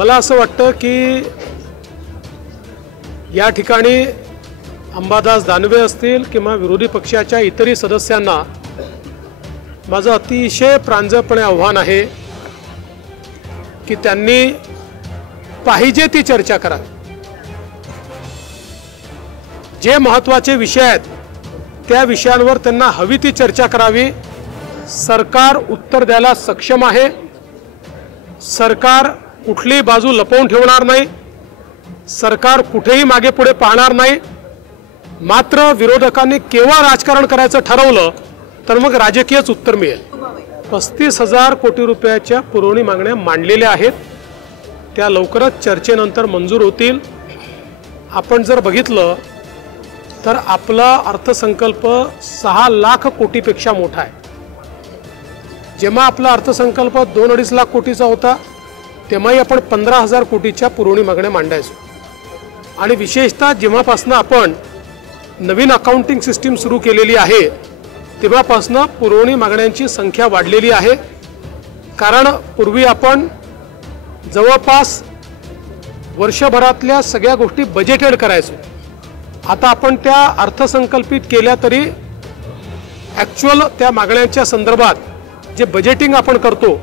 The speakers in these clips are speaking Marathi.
मला असं वाटतं की या ठिकाणी अंबादास दानवे असतील किंवा विरोधी पक्षाच्या इतरही सदस्यांना माझं अतिशय प्रांजळपणे आव्हान आहे की त्यांनी पाहिजे ती चर्चा करावी। जे महत्त्वाचे विषय आहेत त्या विषयांवर त्यांना हवी ती चर्चा करावी। सरकार उत्तर द्यायला सक्षम आहे। सरकार कुठलीही बाजू लपवून ठेवणार नाही। सरकार कुठेही मागे पुढे पाहणार नाही। मात्र विरोधकांनी केवळ राजकारण करायचं ठरवलं तर मग राजकीयच उत्तर मिळेल। 35,000 कोटी रुपयाच्या पुरवणी मागण्या मांडलेल्या आहेत, त्या लवकरच चर्चेनंतर मंजूर होतील। आपण जर बघितलं तर आपला अर्थसंकल्प 6 लाख कोटीपेक्षा मोठा आहे। जेव्हा आपला अर्थसंकल्प 2-2.5 लाख कोटीचा होता तेव्हाही आपण 15,000 कोटीच्या पुरवणी मागण्या मांडायचो। आणि विशेषतः जेव्हापासून आपण नवीन अकाउंटिंग सिस्टीम सुरू केलेली आहे तेव्हापासून पुरवणी मागण्यांची संख्या वाढलेली आहे। कारण पूर्वी आपण जवळपास वर्षभरातल्या सगळ्या गोष्टी बजेटेड करायचो। आता आपण त्या अर्थसंकल्पित केल्या तरी ॲक्च्युअल त्या मागण्यांच्या संदर्भात जे बजेटिंग आपण करतो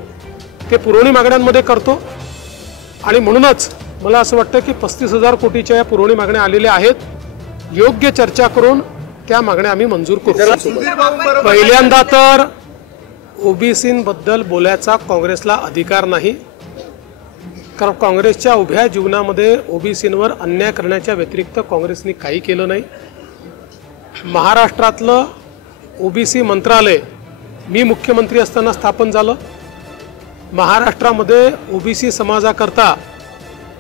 ते पुरवणी मागण्यांमध्ये करतो। आणि म्हणूनच मला असं वाटतं की 35,000 कोटीच्या या पुरवणी मागण्या आलेल्या आहेत। योग्य चर्चा करून त्या मागण्या आम्ही मंजूर करू। पहिल्यांदा तर ओबीसींबद्दल बोलायचा काँग्रेसला अधिकार नाही, कारण काँग्रेसच्या उभ्या जीवनामध्ये ओबीसींवर अन्याय करण्याच्या व्यतिरिक्त काँग्रेसने काही केलं नाही। महाराष्ट्रातलं ओबीसी मंत्रालय मी मुख्यमंत्री असताना स्थापन झालं। महाराष्ट्रामध्ये ओबीसी समाजाकरता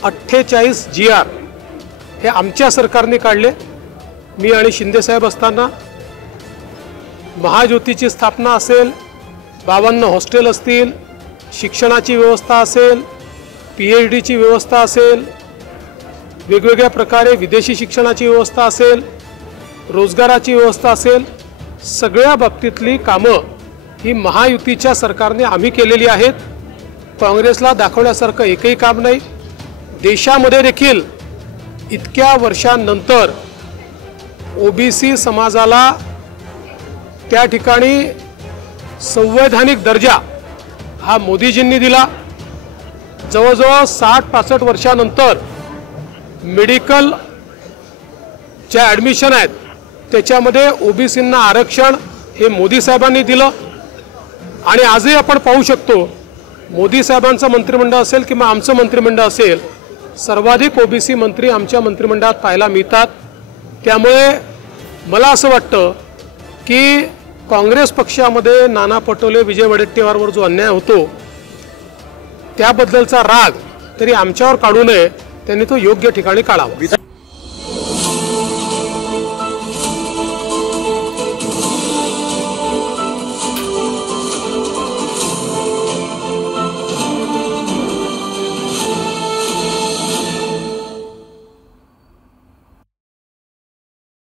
48 GR हे आमच्या सरकारने काढले। मी आणि शिंदे साहेब असताना महाज्योतीची स्थापना असेल, 52 हॉस्टेल असतील, शिक्षणाची व्यवस्था असेल, PhDची व्यवस्था असेल, वेगवेगळ्या प्रकारे विदेशी शिक्षणाची व्यवस्था असेल, रोजगाराची व्यवस्था असेल, सगळ्या बाबतीतली कामं ही महायुतीच्या सरकारने आम्ही केलेली आहेत। काँग्रेसला दाखवण्यासारखं एकही काम नाही। देशामध्ये देखील इतक्या वर्षांनंतर ओबीसी समाजाला त्या ठिकाणी संवैधानिक दर्जा हा मोदीजींनी दिला। जवळजवळ 60-65 वर्षांनंतर मेडिकल जे ॲडमिशन आहेत त्याच्यामध्ये ओबीसींना आरक्षण हे मोदी साहेबांनी दिलं। आणि आजही आपण पाहू शकतो मोदी साहेबांचं मंत्रिमंडळ असेल किंवा आमचं मंत्रिमंडळ असेल, सर्वाधिक ओबीसी मंत्री आमच्या मंत्रिमंडळात पाहायला मिळतात। त्यामुळे मला असं वाटतं की काँग्रेस पक्षामध्ये नाना पटोले, विजय वडेट्टीवारवर जो अन्याय होतो त्याबद्दलचा राग तरी आमच्यावर काढू नये, त्यांनी तो योग्य ठिकाणी काढावा।